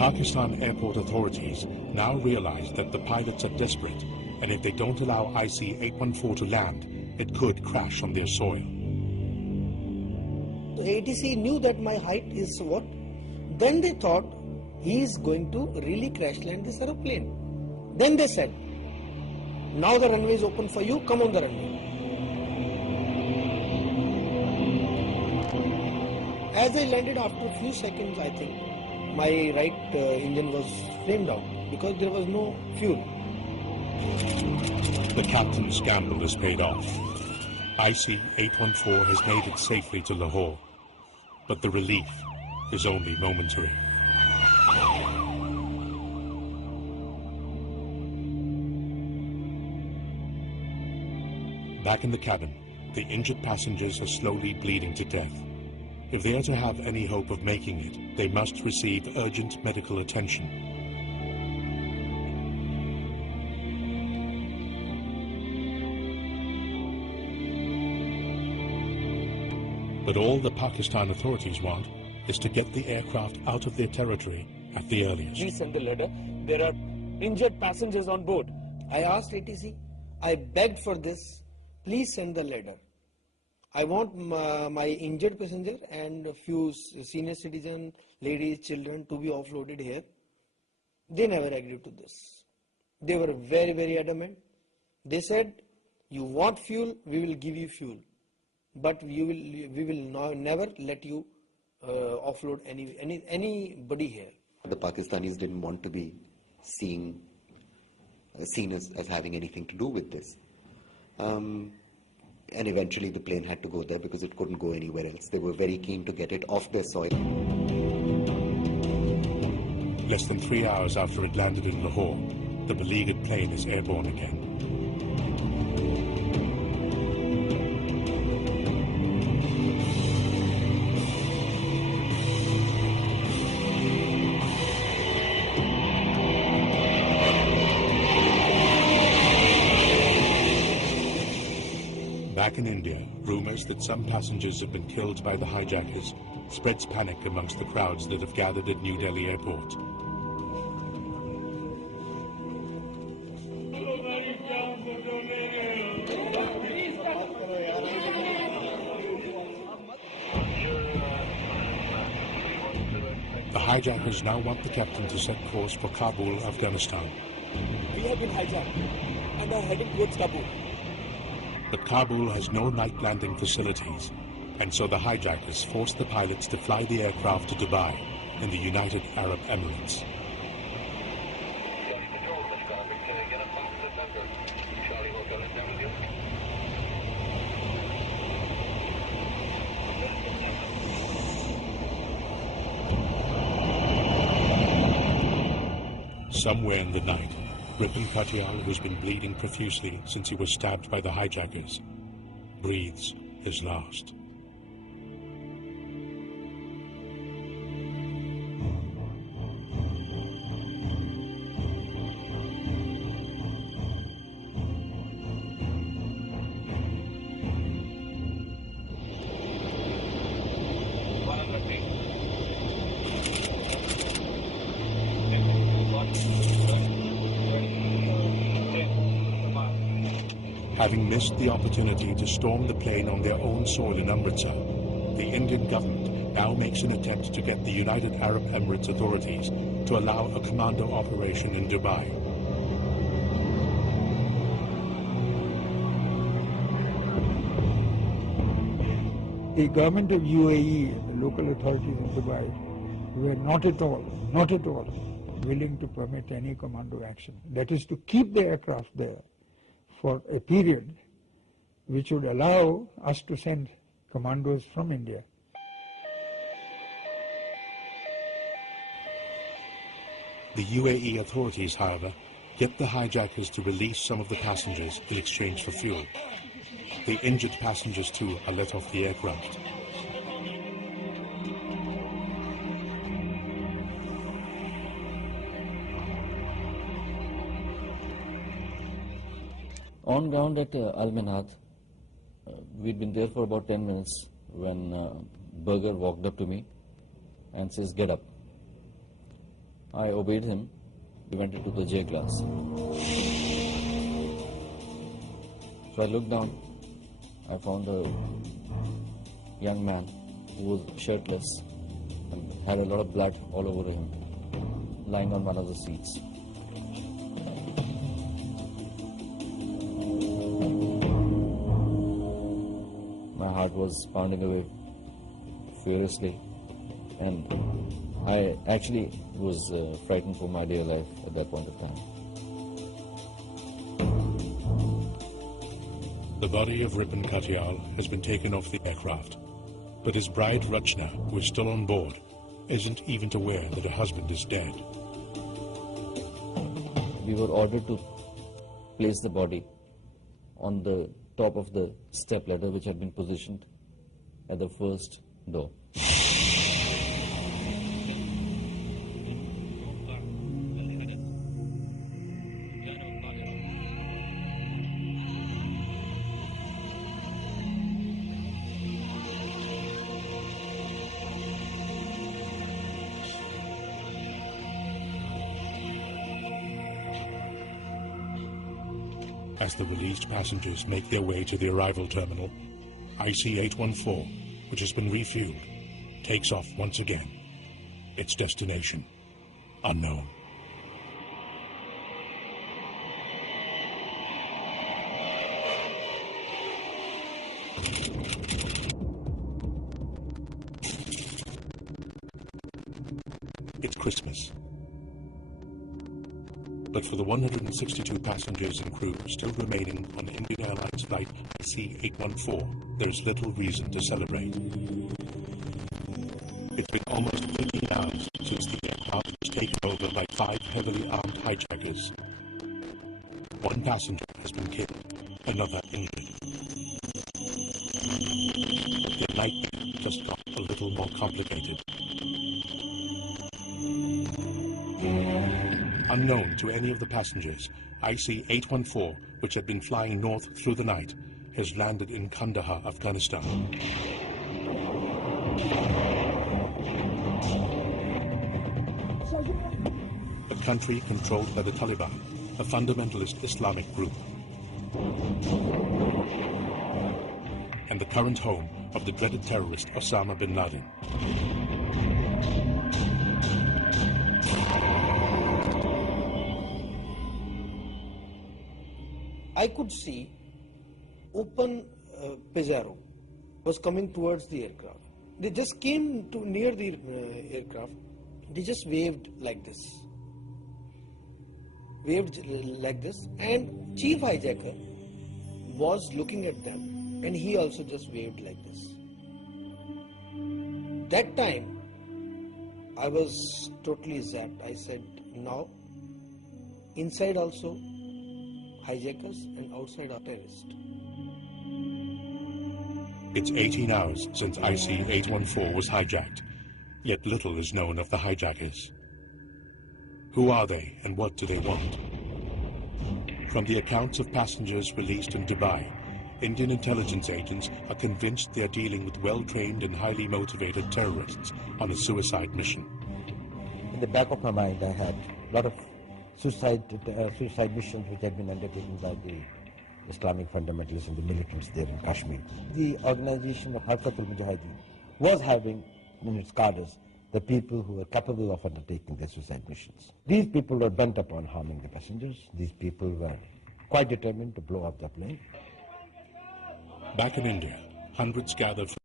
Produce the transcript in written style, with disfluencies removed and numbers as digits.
Pakistan airport authorities now realize that the pilots are desperate, and if they don't allow IC-814 to land, it could crash on their soil. The ATC knew that my height is what? Then they thought he is going to really crash land this aeroplane. Then they said, now the runway is open for you, come on the runway. As I landed, after a few seconds, I think, my right engine was flamed out because there was no fuel. The captain's gamble has paid off. IC-814 has made it safely to Lahore, but the relief is only momentary. Back in the cabin, the injured passengers are slowly bleeding to death. If they are to have any hope of making it, they must receive urgent medical attention. But all the Pakistan authorities want is to get the aircraft out of their territory at the earliest. Please send the ladder. There are injured passengers on board. I asked ATC, I begged for this, please send the ladder. I want my injured passenger and a few senior citizens, ladies, children to be offloaded here. They never agreed to this. They were very, very adamant. They said, you want fuel, we will give you fuel. But we will never let you offload anybody here. The Pakistanis didn't want to be seen as having anything to do with this. And eventually the plane had to go there because it couldn't go anywhere else. They were very keen to get it off their soil. Less than 3 hours after it landed in Lahore, the beleaguered plane is airborne again. Back in India, rumors that some passengers have been killed by the hijackers spreads panic amongst the crowds that have gathered at New Delhi airport. The hijackers now want the captain to set course for Kabul, Afghanistan. We have been hijacked and are heading towards Kabul. But Kabul has no night landing facilities, and so the hijackers forced the pilots to fly the aircraft to Dubai in the United Arab Emirates. Somewhere in the night, Ripon Katyal, who's been bleeding profusely since he was stabbed by the hijackers, breathes his last. Having missed the opportunity to storm the plane on their own soil in Amritsar, the Indian government now makes an attempt to get the United Arab Emirates authorities to allow a commando operation in Dubai. The government of UAE and the local authorities in Dubai were not at all willing to permit any commando action. That is to keep the aircraft there for a period which would allow us to send commandos from India. The UAE authorities, however, get the hijackers to release some of the passengers in exchange for fuel. The injured passengers too are let off the aircraft. On ground at Al Minhad, we'd been there for about 10 minutes when Berger walked up to me and says, "Get up." I obeyed him. We went into the J class. So I looked down. I found a young man who was shirtless and had a lot of blood all over him, lying on one of the seats. My heart was pounding away furiously, and I actually was frightened for my dear life at that point of time. The body of Ripon Katyal has been taken off the aircraft, but his bride Rachna, who is still on board, isn't even aware that her husband is dead. We were ordered to place the body on the top of the step ladder which had been positioned at the first door. As the released passengers make their way to the arrival terminal, IC-814, which has been refueled, takes off once again. Its destination, unknown. It's Christmas. But for the 162 passengers and crew still remaining on Indian Airlines flight IC-814, there's little reason to celebrate. It's been almost 15 hours since the aircraft was taken over by 5 heavily armed hijackers. One passenger has been killed, another injured. But their night just got a little more complicated. Unknown to any of the passengers, IC-814, which had been flying north through the night, has landed in Kandhaar, Afghanistan. A country controlled by the Taliban, a fundamentalist Islamic group, and the current home of the dreaded terrorist Osama bin Laden. I could see open Pajero was coming towards the aircraft. They just came to near the aircraft. They just waved like this. And chief hijacker was looking at them, and he also just waved like this. That time, I was totally zapped. I said, now, inside also hijackers and outside are terrorists. It's 18 hours since IC-814 was hijacked, yet little is known of the hijackers. Who are they and what do they want? From the accounts of passengers released in Dubai, Indian intelligence agents are convinced they are dealing with well-trained and highly motivated terrorists on a suicide mission. In the back of my mind, I had a lot of suicide missions which had been undertaken by the Islamic fundamentalists and the militants there in Kashmir. The organization of Harkatul Mujahideen was having in its cadres the people who were capable of undertaking their suicide missions. These people were bent upon harming the passengers. These people were quite determined to blow up the plane. Back in India, hundreds gather for